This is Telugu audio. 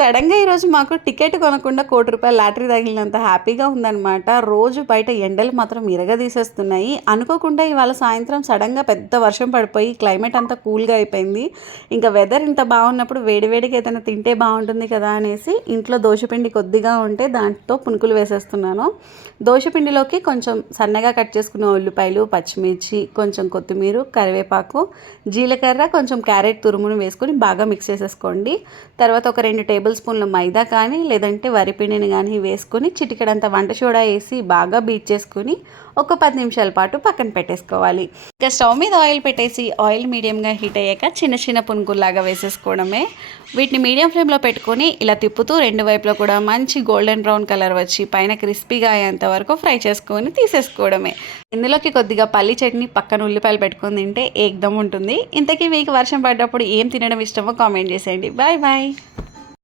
సడన్గా ఈరోజు మాకు టికెట్ కొనకుండా కోటి రూపాయల లాటరీ తగిలినంత హ్యాపీగా ఉందన్నమాట. రోజు బయట ఎండలు మాత్రం ఇరగదీసేస్తున్నాయి. అనుకోకుండా ఇవాళ సాయంత్రం సడన్గా పెద్ద వర్షం పడిపోయి క్లైమేట్ అంతా కూల్గా అయిపోయింది. ఇంకా వెదర్ ఇంత బాగున్నప్పుడు వేడివేడికి ఏదైనా తింటే బాగుంటుంది కదా అనేసి ఇంట్లో దోశపిండి కొద్దిగా ఉంటే దాంట్లో పునుకులు వేసేస్తున్నాను. దోశపిండిలోకి కొంచెం సన్నగా కట్ చేసుకున్న ఉల్లిపాయలు పచ్చిమిర్చి కొంచెం కొత్తిమీర కరివేపాకు జీలకర్ర కొంచెం క్యారెట్ తురుమును వేసుకొని బాగా మిక్స్ చేసేసుకోండి. తర్వాత ఒక రెండు టేబుల్ టేబుల్ స్పూన్లు మైదా కానీ లేదంటే వరిపిండిని కానీ వేసుకొని చిటికెడంత వంట సోడా వేసి బాగా బీట్ చేసుకుని ఒక పది నిమిషాల పాటు పక్కన పెట్టేసుకోవాలి. ఇక స్టవ్ మీద ఆయిల్ పెట్టేసి ఆయిల్ మీడియంగా హీట్ అయ్యాక చిన్న చిన్న పునుగుల్లాగా వేసేసుకోవడమే. వీటిని మీడియం ఫ్లేమ్లో పెట్టుకొని ఇలా తిప్పుతూ రెండు వైపులో కూడా మంచి గోల్డెన్ బ్రౌన్ కలర్ వచ్చి పైన క్రిస్పీగా అయ్యేంత వరకు ఫ్రై చేసుకొని తీసేసుకోవడమే. ఇందులోకి కొద్దిగా పల్లి చట్నీ పక్కన ఉల్లిపాయలు పెట్టుకొని తింటే ఏకదం ఉంటుంది. ఇంతకీ మీకు వర్షం పడ్డప్పుడు ఏం తినడం ఇష్టమో కామెంట్ చేసేయండి. Bye bye.